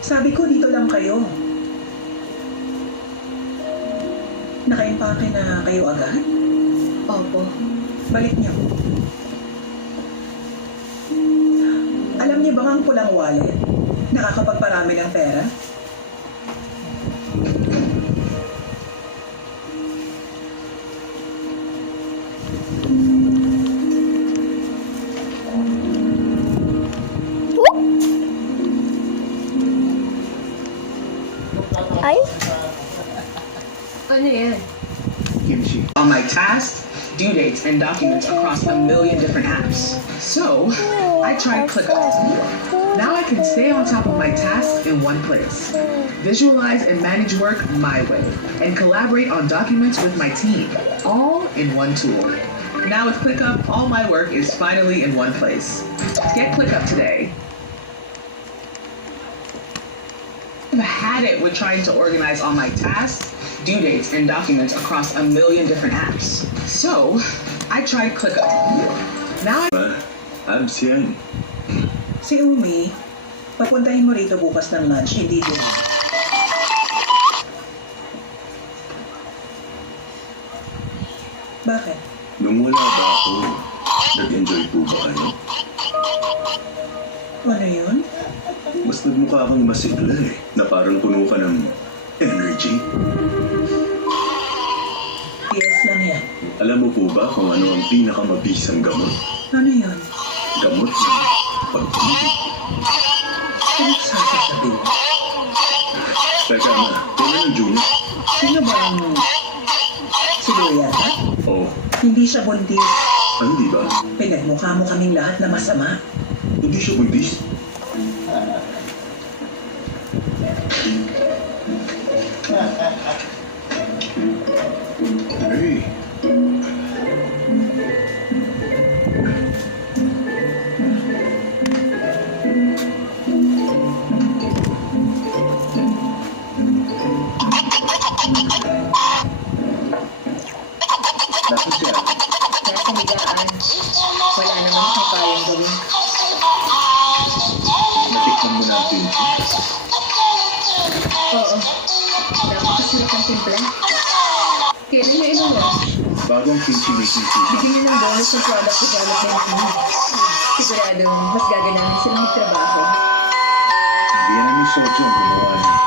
Sabi ko, dito lang kayo. Nakaimpake na kayo agad? Opo. Balik niyo. Alam niyo ba ang pulang wallet? Nakakapagparami ng pera? Ay? Ano yan? Kimchi. On my tasks, due dates, and documents across a million different apps. So, I tried ClickUp. Now I can stay on top of my tasks in one place, visualize and manage work my way, and collaborate on documents with my team, all in one tool. Now with ClickUp, all my work is finally in one place. Get ClickUp today. I've had it with trying to organize all my tasks, due dates, and documents across a million different apps. So, I tried ClickUp. Now Abs yan. Si Umi, papuntahin mo rito bukas ng lunch, hindi din. Bakit? Nung wala ba ako, nag-enjoy po ba kayo? Ano yun? Mas nagmukha kang masigla na parang puno ka ng energy. Yes lang yan. Alam mo po ba kung ano ang pinakamabisang gamot? Ano yun? Gamot ng pag-ibig. Ano sasasabi mo? Teka na, kailan ang June? Sino ba ang... Si Doyata? Oh, Hindi siya buntis. hindi ba? Pinagmukha mo kaming lahat na masama. Hindi siya buntis. Hey, bakit siya? Nasa higaan. Wala naman akong kayang gawin. Natikman mo na ang kimchi? Oo. Napakasarap ang timpla. Kailan niya inuwas? Bagong kimchi making season. Bigyan niyo ng bonus ng product development team. Sigurado, mas gaganahan silang magtrabaho. Hindi yan ang yung soju ang gumawa niya.